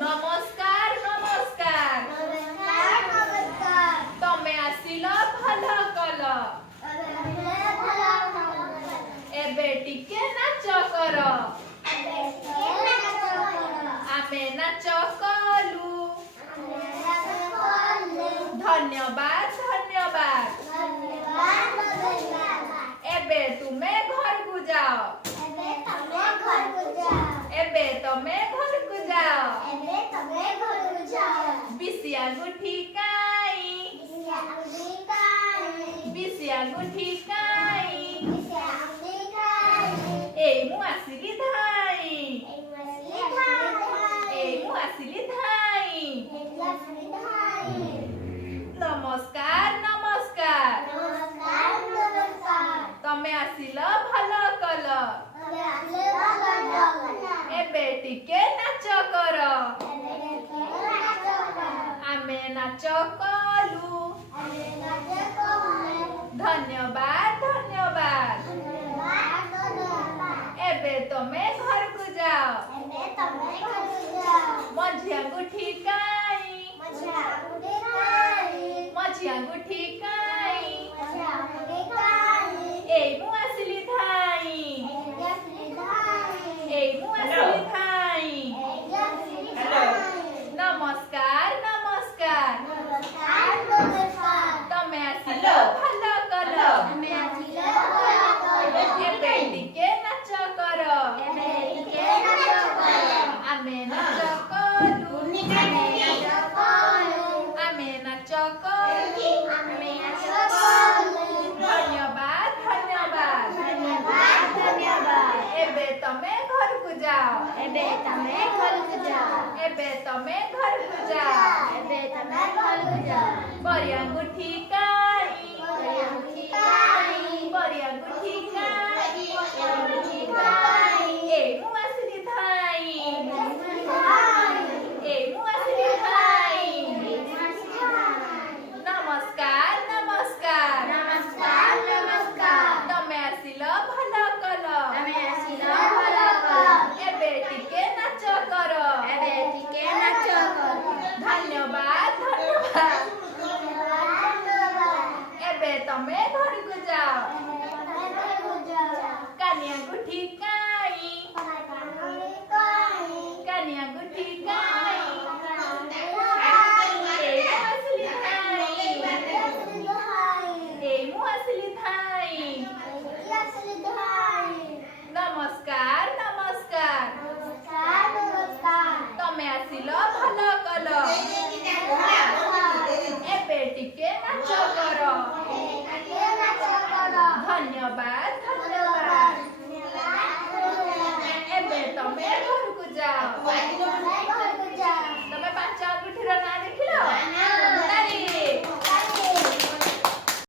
नमस्कार नमस्कार तमे आसिल भल कल एबे टिके नाच कर आमे नाच कलु धन्यवाद धन्यवाद एबे तुमे घर को जाओ एबे तमे घर को जाओ बिसिया गुठी काई बिसिया गुठी काई ए मु आसिली धाई ए मु आसिली धाई नमस्कार नमस्कार तमे आसिल भल कल एबे टिके नाच कर आमे नाच कलु धन्यवाद धन्यवाद एबे तमे घर को जाओ मझिया गुठी काई मझिया गुठी काई ए मु आसिली धाई ए मु आसिली धाई नमस्कार नमस्कार तमे आसिल भल कल एबे टिके नाच कर आमे नाच कलु आमे नाच कलु धन्यवाद धन्यवाद एबे तमे घर को जाओ एबे तमे घर को जाओ बरिया गुठी